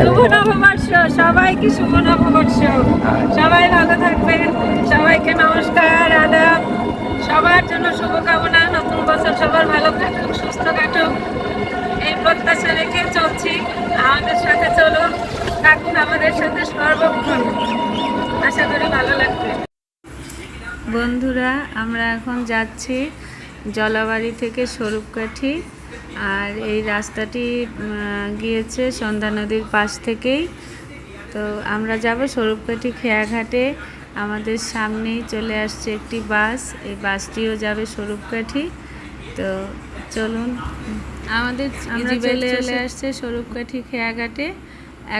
শুভ নববর্ষ সবাইকে শুভ নববর্ষ সবাই ভালো থাকবেন সবাইকে নমস্কার আদাব। সবার জন্য শুভকামনা নতুন বছর সবার ভালো কাটুক সুস্থ কাটুক। এই প্রত্যাশা রেখে চলছি। আমাদের সাথে চলুন থাকুন আমাদের সাথে সর্বক্ষণ। আশা করি ভালো লাগবে। বন্ধুরা আমরা এখন যাচ্ছি জলাবাড়ি থেকে স্বরূপকাঠি। আর এই রাস্তাটি গিয়েছে সন্ধ্যা নদীর পাশ থেকেই। তো আমরা যাব স্বরূপকাঠি খেয়াঘাটে। আমাদের সামনেই চলে আসছে একটি বাস। এই বাসটিও যাবে স্বরূপকাঠি। তো চলুন আমাদের আমরা চলে চলে আসছে স্বরূপকাঠি খেয়াঘাটে।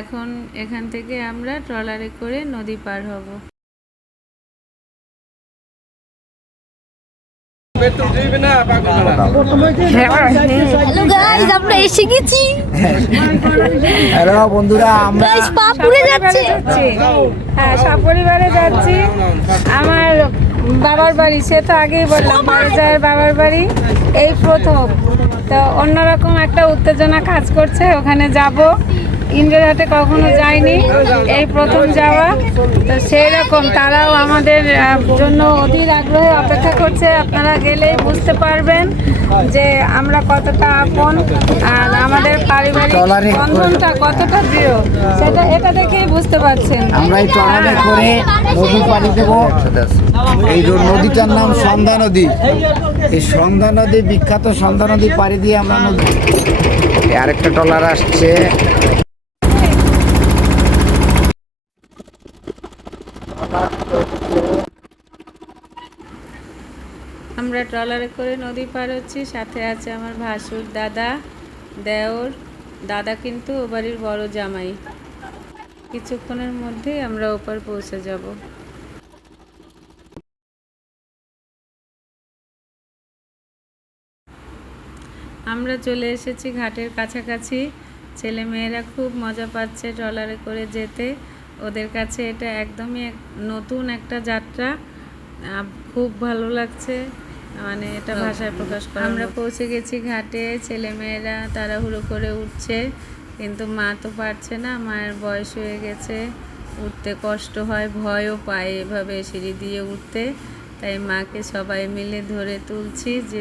এখন এখান থেকে আমরা ট্রলারে করে নদী পার হব। আমরা এসে গেছি হ্যালো বন্ধুরা আমরা গাইস পা পুড়ে যাচ্ছে। যাচ্ছি। হ্যাঁ সপরিবারে যাচ্ছি। আমার বাবার বাড়ি সে তো আগেই বললাম বড়জায়ের বাবার বাড়ি এই প্রথম। তো অন্যরকম একটা উত্তেজনা কাজ করছে ওখানে যাব। ইন্দ্রহাটে কখনো যাইনি এই প্রথম যাওয়া। তো সেই রকম তারাও আমাদের জন্য অধীর আগ্রহে অপেক্ষা করছে। আপনারা গেলেই বুঝতে পারবেন যে আমরা কতটা আপন আর আমাদের পারিবারিক বন্ধনটা কতটা দৃঢ় সেটা এটা দেখেই বুঝতে পারছেন। আমরা এই ট্রলারে করে নদী পাড়ি দেব। এই নদীটার নাম সন্ধ্যা নদী। এই সন্ধ্যা নদী বিখ্যাত সন্ধ্যা নদী পাড়ি দিয়ে আমরা নদী আরেকটা ট্রলার আসছে। আমরা ট্রলারে করে নদী পার হচ্ছি। সাথে আছে আমার ভাসুর দাদা, দেওর। দাদা কিন্তু ও বাড়ির বড় জামাই। কিছুক্ষণের মধ্যেই আমরা ওপার পৌঁছে যাব। আমরা চলে এসেছি ঘাটের কাছাকাছি। ছেলে মেয়েরা খুব মজা পাচ্ছে ট্রলারে করে যেতে। ওদের কাছে এটা একদমই এক নতুন একটা যাত্রা। খুব ভালো লাগছে। মানে এটা ভাষায় প্রকাশ করা আমরা পৌঁছে গেছি ঘাটে ছেলে মেয়েরা তাড়াহুড়ো করে উঠছে কিন্তু মা তো পারছে না মায়ের বয়স হয়ে গেছে উঠতে কষ্ট হয় ভয়ও পায় এভাবে সিঁড়ি দিয়ে উঠতে তাই মাকে সবাই মিলে ধরে তুলছি যে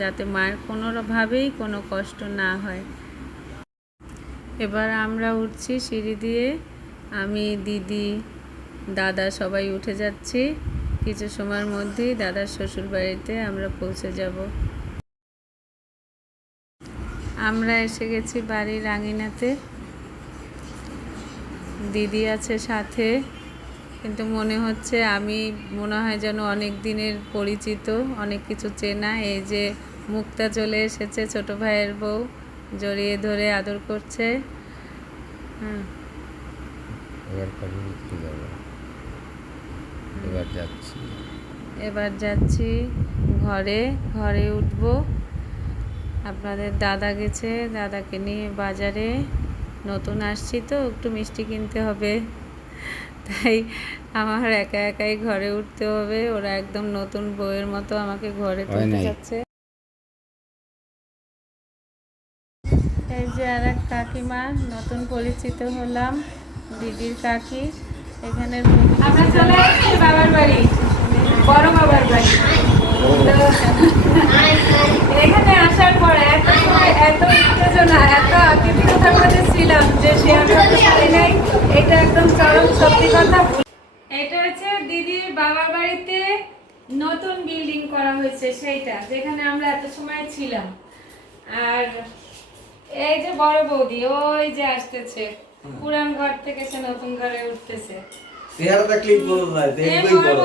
যাতে মায়ের কোনোভাবেই কোনো কষ্ট না হয়। এবার আমরা উঠছি সিঁড়ি দিয়ে আমি দিদি দাদা সবাই উঠে যাচ্ছি। কিছু সময়ের মধ্যেই দাদার শ্বশুর বাড়িতে আমরা পৌঁছে যাব। আমরা এসে গেছি বাড়ির আঙিনাতে দিদি আছে সাথে, কিন্তু মনে হচ্ছে আমি, মনে হয় যেন অনেক দিনের পরিচিত, অনেক কিছু চেনা। এই যে মুক্তা চলে এসেছে, ছোট ভাইয়ের বউ, জড়িয়ে ধরে আদর করছে। হুম। এবার যাচ্ছি। এবার যাচ্ছি ঘরে ঘরে উঠব। আপনাদের দাদা গেছে দাদাকে নিয়ে বাজারে। নতুন আসছি তো একটু মিষ্টি কিনতে হবে। তাই আমার একা একাই ঘরে উঠতে হবে। ওরা একদম নতুন বইয়ের মতো আমাকে ঘরে তুলতে যাচ্ছে। এই যে আর এক কাকিমা নতুন পরিচিত হলাম দিদির কাকি। এখানে আমরা চলে আসছি বাবার বাড়ি, বড় বাবার বাড়ি। এখানে আসার পরে এত এত উত্তেজনা, এত আকৃতিকতার মধ্যে ছিলাম যে সে আমি পারি নাই, এটা একদম চরম সত্যি কথা। এটা হচ্ছে দিদির বাবার বাড়িতে নতুন বিল্ডিং করা হয়েছে, সেইটা, যেখানে আমরা এত সময় ছিলাম। আর এই যে বড় বৌদি, ওই যে আসতেছে। পুরান ঘর থেকে সে নতুন ঘরে উঠতেছে। চেহারাটা ক্লিক বলো না দেখবই বড়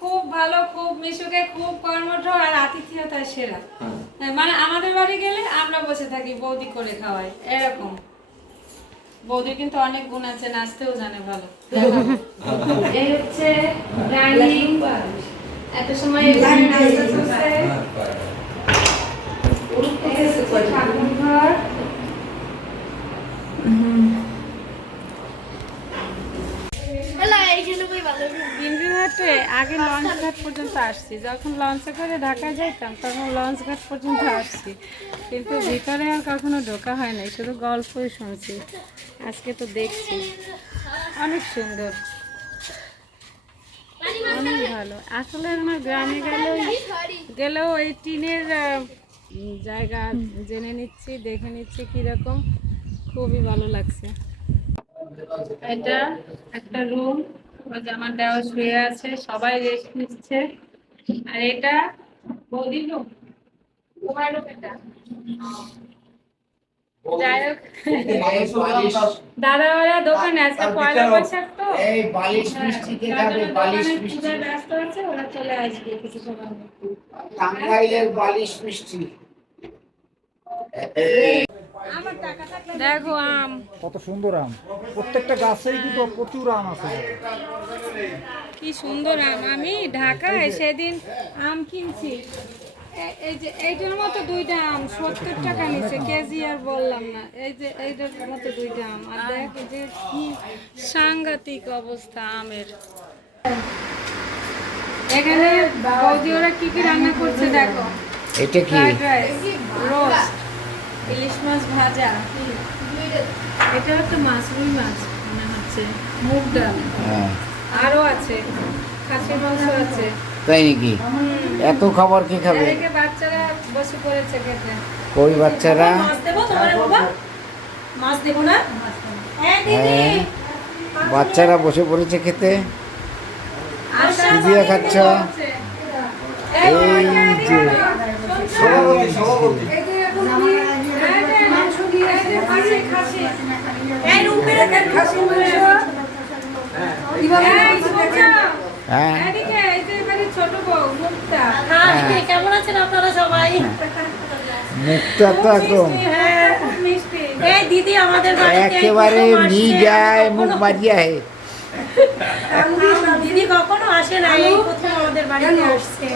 খুব ভালো খুব মিশুকে খুব কর্মঠ আর আতিথেয়তা সেরা। হ্যাঁ, মানে আমাদের বাড়ি গেলে আমরা বসে থাকি বৌদি করে খাওয়াই এরকম। বৌদির কিন্তু অনেক গুণ আছে নাচতেও জানে ভালো। এই হচ্ছে ডাইনিং এত সময় এখানে নাস্তা চলছে এই হচ্ছে ঠাকুর ঘর হ্যালো এখানে কই ভালো ইন্দ্রহাট ফার্স্টে আগে লঞ্চ ঘাট পর্যন্ত আসছি। যখন লঞ্চে করে ঢাকা যাইতাম, তখন লঞ্চ ঘাট পর্যন্ত আসছি। কিন্তু ভিতরে আর কখনো ঢোকা হয় নাই, শুধু গল্পই শুনছি। আজকে তো দেখছি। অনেক সুন্দর। অনেক ভালো। আসলে আমার গ্রামে গেলেও গেলেও এই টিনের জায়গা জেনে নিচ্ছি, দেখে নিচ্ছি কীরকম। খুবই ভালো লাগছে। এটা একটা রুম আমার দেওয়া শুয়ে আছে, সবাই রেস্ট নিচ্ছে। আর এটা বৌদি রুম তোমার রুম এটা। যাই হোক। দাদা ওরা দোকানে আজকে পয়লা বৈশাখ তো। এই বালিশ মিষ্টি কে খাবে বালিশ মিষ্টি। ব্যস্ত আছে ওরা চলে আসবে কিছু সময় টাঙ্গাইলের বালিশ মিষ্টি। দেখো আম। কত সুন্দর আম। প্রত্যেকটা গাছেই কিন্তু প্রচুর আম আছে। কি সুন্দর আম। আমি ঢাকায় সেদিন আম কিনছি। এই যে এইটার মতো দুইটা আম সত্তর টাকা নিচে কেজি আর বললাম না। এই যে এইটার মতো দুইটা আম। আর দেখ যে কি সাংঘাতিক অবস্থা আমের। এখানে বৌদি ওরা কি কি রান্না করছে দেখো। এটা কি? রোস্ট ইলিশ মাছ ভাজা। এটা হচ্ছে মাছ রুই মাছ মনে হচ্ছে মুগ ডাল। হ্যাঁ। আরও আছে খাসির মাংস আছে তাই নাকি এত খাবার কে খাবে বাচ্চারা বসে পড়েছে খেতে কই বাচ্চারা মাছ দেবো তোমার বাবা মাছ দেবো না হ্যাঁ হ্যাঁ বাচ্চারা বসে পড়েছে খেতে আচ্ছা কি খাচ্ছ এই যে খাসি মুখটা তো একদম হ্যাঁ খুব আমাদের বাড়িতে একেবারে যায় মুখ মারিয়া হে দিদি কখনো আসে না এই প্রথম আমাদের বাড়িতে আসছে।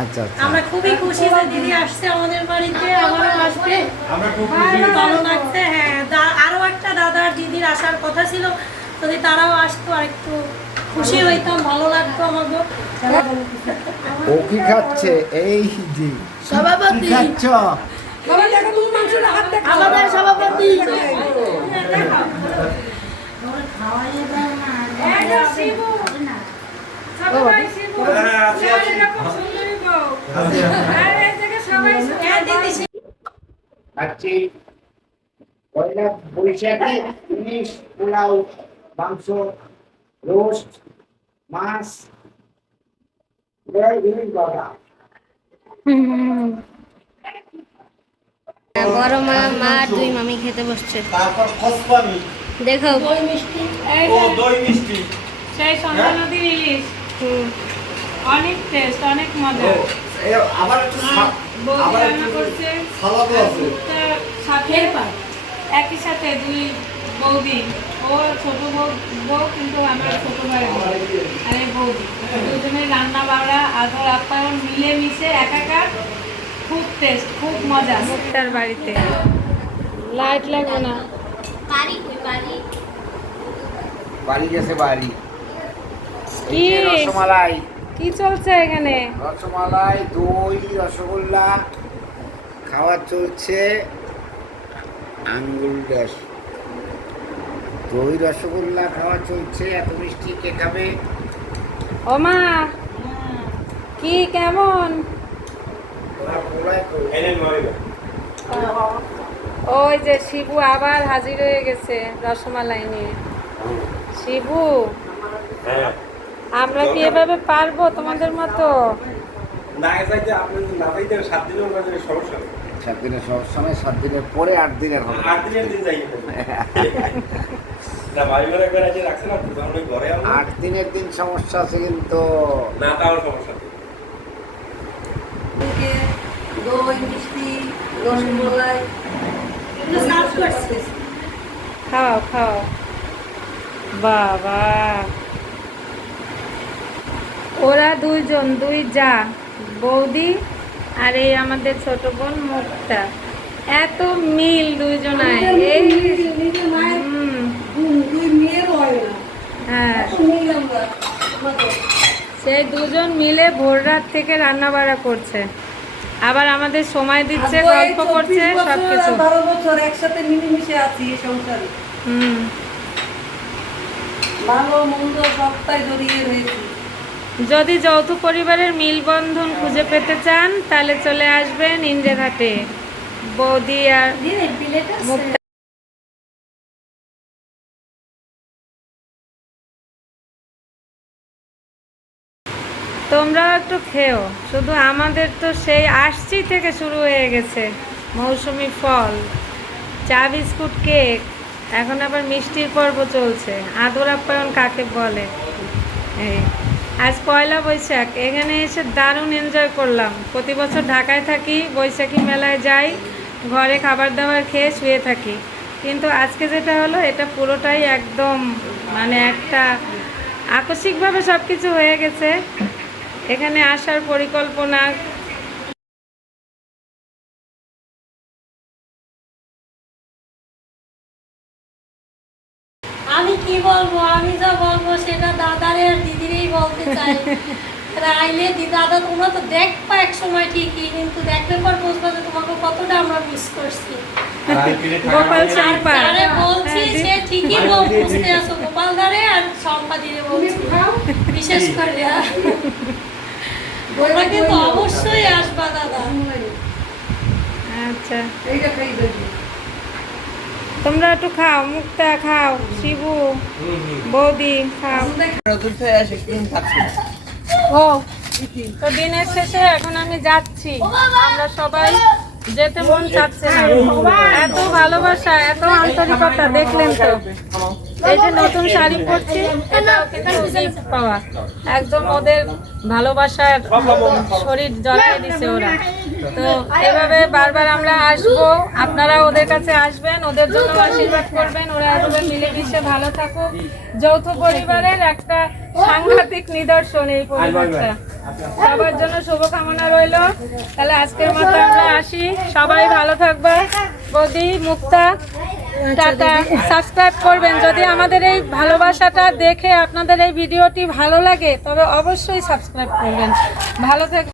আচ্ছা আচ্ছা। আমরা খুবই খুশি যে দিদি আসছে আমাদের বাড়িতে আমারও আসবে। ভালো লাগছে হ্যাঁ। আরও একটা দাদা দিদির আসার কথা ছিল। যদি তারাও আসতো আর একটু খুশি হইতাম ভালো লাগতো আমাকে। ও কি খাচ্ছে? এই যে কি খাচ্ছ? আমাদের সভাপতি। হ্যাঁ দিদি খাচ্ছি পয়লা বৈশাখে ইলিশ পোলাও মাংস রোস্ট মাছ এই জিনিস বাবা বড় মা মা দুই মামি খেতে বসছে। তারপর খসপানি দেখো। এই ও দই মিষ্টি। সেই সন্ধ্যা নদীর ইলিশ। অনেক টেস্ট অনেক মজা। আবার একটু আবার রান্না করছে। সালাদও আছে। সাথে একই সাথে দুই বৌদি ও ছোট বউ বউ কিন্তু আমার ছোট ভাই। আর এই বৌদি। দুজনে রান্না বাড়া আদর আপ্যায়ন মিলে মিশে একাকার খুব টেস্ট খুব মজা। মুক্তার বাড়িতে। লাইট লাগবে না। বাড়ি বাড়ি। বাড়ি গেছে বাড়ি। কি? রসমালাই। কি চলছে এখানে? রসমালাই দই রসগোল্লা খাওয়া চলছে। আঙ্গুল ড্যাশ দই রসগোল্লা খাওয়া চলছে এত মিষ্টি কে খাবে? ও মা কি কেমন? ওই যে শিবু আবার হাজির হয়ে গেছে রসমালাই নিয়ে। শিবু আমরা কি এভাবে পারব তোমাদের মতো? সাত দিনের সমস্যা সময় সাত দিনের পরে আট দিনের হবে। আট দিনের দিন যাই আট দিনের দিন সমস্যা আছে কিন্তু না তাও সমস্যা দই মিষ্টি খাও খাও। বাবা। ওরা দুইজন দুই যা বৌদি আর এই আমাদের ছোট বোন মুক্তা। এত মিল দুইজনায়। এই হ্যাঁ। সেই দুজন মিলে ভোর রাত থেকে রান্না বাড়া করছে। আবার আমাদের সময় দিচ্ছে গল্প করছে সবকিছু। বারো বছর একসাথে মিলেমিশে আছি এই সংসারে। হুম। ভালো মন্দ সবটাই জড়িয়ে রয়েছি। যদি যৌথ পরিবারের মিলবন্ধন খুঁজে পেতে চান তাহলে চলে আসবেন ইন্দ্রঘাটে বৌদি আর একটু খেও। শুধু আমাদের তো সেই আসছি থেকে শুরু হয়ে গেছে। মৌসুমি ফল, চা বিস্কুট কেক, এখন আবার মিষ্টির পর্ব চলছে। আদর আপ্যায়ন কাকে বলে? আজ পয়লা বৈশাখ। এখানে এসে দারুণ এনজয় করলাম। প্রতি বছর ঢাকায় থাকি, বৈশাখী মেলায় যাই, ঘরে খাবার দাবার খেয়ে শুয়ে থাকি। কিন্তু আজকে যেটা হলো, এটা পুরোটাই একদম মানে একটা আকস্মিকভাবে সব কিছু হয়ে গেছে। এখানে আসার পরিকল্পনা আমি কি বলব? আমি যা বলব সেটা দাদারে আর দিদিরই বলতে চাই। আইলে দাদা তোমরা তো দেখবা এক সময় ঠিকই কিন্তু দেখলে পর বুঝবা যে তোমাকে কতটা আমরা মিস করছি। গোপাল আর বলছি হ্যাঁ, সে ঠিকই বল বুঝতে আছো। গোপাল দারে আর শম্পা দিদি বলছি। বিশেষ করে তোমরা কিন্তু অবশ্যই আসবা দাদা। আচ্ছা। এইটা খাই তোমরা একটু খাও মুক্তা খাও শিবু বৌদি খাও। ও তো দিনের শেষে এখন আমি যাচ্ছি। আমরা সবাই যেতে মন চাচ্ছে না। এত ভালোবাসা এত আন্তরিকতা দেখলেন তো। এই যে নতুন শাড়ি পরছি পাওয়া। একদম ওদের ভালোবাসার শরীর জড়াই দিছে ওরা। তো এভাবে বারবার আমরা আসব। আপনারা ওদের কাছে আসবেন, ওদের জন্য আশীর্বাদ করবেন। ওরা এভাবে মিলেমিশে ভালো থাকুক। যৌথ পরিবারের একটা সাংঘাতিক নিদর্শন এই পরিবারটা। সবার জন্য শুভকামনা রইল। তাহলে আজকের মতো আমরা আসি। সবাই ভালো থাকবে। বদি, মুক্তা। টাটা সাবস্ক্রাইব করবেন। যদি আমাদের এই ভালোবাসাটা দেখে আপনাদের এই ভিডিওটি ভালো লাগে তবে অবশ্যই সাবস্ক্রাইব করবেন। ভালো থাকবেন